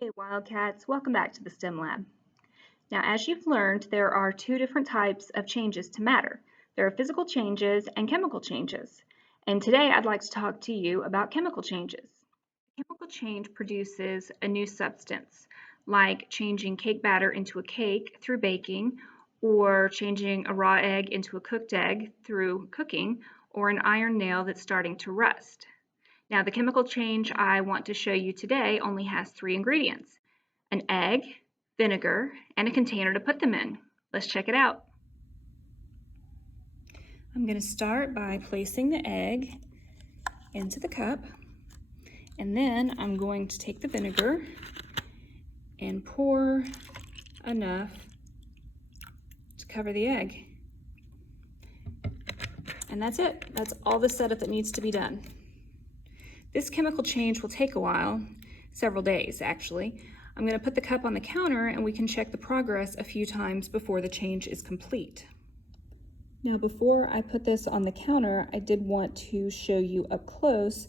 Hey Wildcats, welcome back to the STEM Lab. Now, as you've learned, there are two different types of changes to matter. There are physical changes and chemical changes. And today I'd like to talk to you about chemical changes. Chemical change produces a new substance, like changing cake batter into a cake through baking, or changing a raw egg into a cooked egg through cooking, or an iron nail that's starting to rust. Now, the chemical change I want to show you today only has three ingredients: an egg, vinegar, and a container to put them in. Let's check it out. I'm going to start by placing the egg into the cup, and then I'm going to take the vinegar and pour enough to cover the egg. And that's it. That's all the setup that needs to be done. This chemical change will take a while, several days actually. I'm going to put the cup on the counter and we can check the progress a few times before the change is complete. Now, before I put this on the counter, I did want to show you up close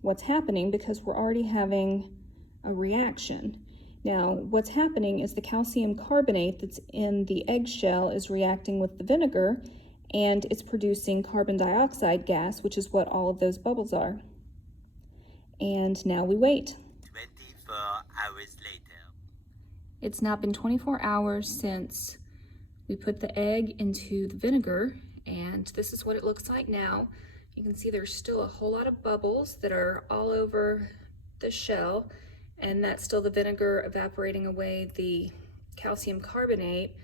what's happening because we're already having a reaction. Now, what's happening is the calcium carbonate that's in the eggshell is reacting with the vinegar and it's producing carbon dioxide gas, which is what all of those bubbles are. And now we wait. 24 hours later. It's now been 24 hours since we put the egg into the vinegar, and this is what it looks like now. You can see there's still a whole lot of bubbles that are all over the shell, and that's still the vinegar evaporating away the calcium carbonate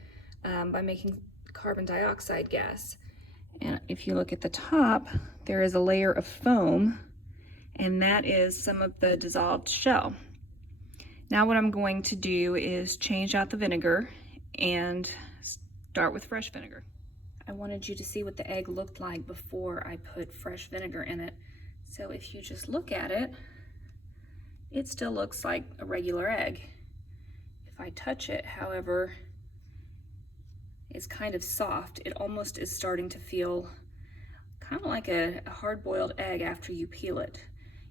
by making carbon dioxide gas. And if you look at the top, there is a layer of foam, and that is some of the dissolved shell. Now what I'm going to do is change out the vinegar and start with fresh vinegar. I wanted you to see what the egg looked like before I put fresh vinegar in it. So if you just look at it, it still looks like a regular egg. If I touch it, however, it's kind of soft. It almost is starting to feel kind of like a hard-boiled egg after you peel it.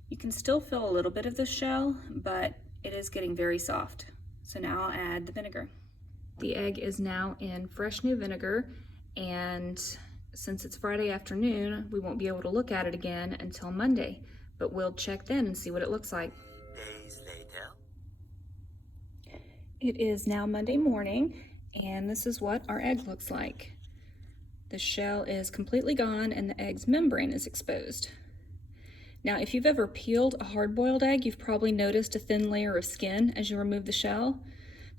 You can still feel a little bit of the shell, but it is getting very soft. So now I'll add the vinegar. The egg is now in fresh new vinegar, and since it's Friday afternoon, we won't be able to look at it again until Monday, but we'll check then and see what it looks like. Days later. It is now Monday morning, and this is what our egg looks like. The shell is completely gone and the egg's membrane is exposed. Now, if you've ever peeled a hard-boiled egg, you've probably noticed a thin layer of skin as you remove the shell.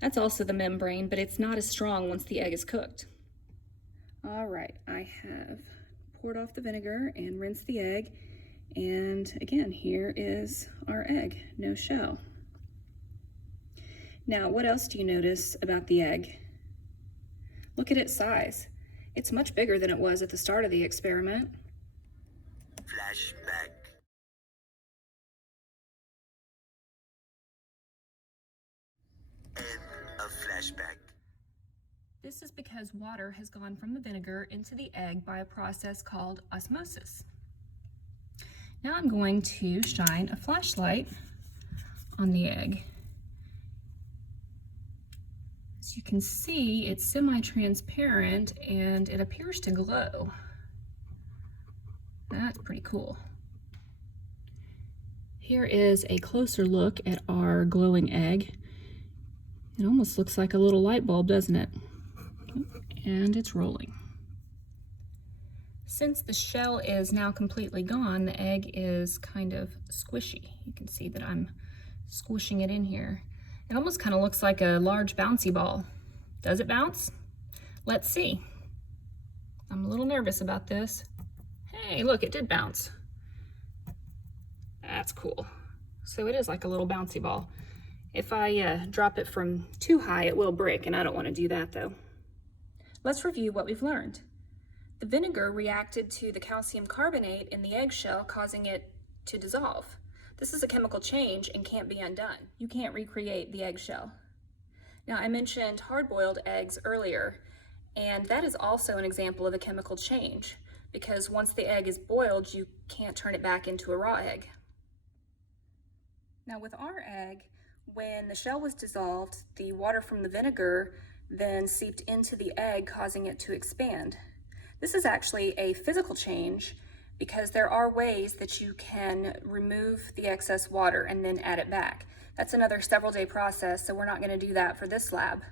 That's also the membrane, but it's not as strong once the egg is cooked. All right, I have poured off the vinegar and rinsed the egg. And again, here is our egg, no shell. Now, what else do you notice about the egg? Look at its size. It's much bigger than it was at the start of the experiment. Flashback. End of flashback. This is because water has gone from the vinegar into the egg by a process called osmosis. Now I'm going to shine a flashlight on the egg. As you can see, it's semi-transparent and it appears to glow. That's pretty cool. Here is a closer look at our glowing egg. It almost looks like a little light bulb, doesn't it? And it's rolling. Since the shell is now completely gone, the egg is kind of squishy. You can see that I'm squishing it in here. It almost kind of looks like a large bouncy ball. Does it bounce? Let's see. I'm a little nervous about this. Hey, look, it did bounce. That's cool. So it is like a little bouncy ball. If I drop it from too high, it will break, and I don't want to do that though. Let's review what we've learned. The vinegar reacted to the calcium carbonate in the eggshell, causing it to dissolve. This is a chemical change and can't be undone. You can't recreate the eggshell. Now, I mentioned hard-boiled eggs earlier, and that is also an example of a chemical change, because once the egg is boiled, you can't turn it back into a raw egg. Now with our egg, When the shell was dissolved, the water from the vinegar then seeped into the egg, causing it to expand. This is actually a physical change because there are ways that you can remove the excess water and then add it back. That's another several day process, so we're not going to do that for this lab.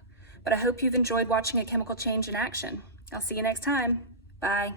But I hope you've enjoyed watching a chemical change in action. I'll see you next time. Bye.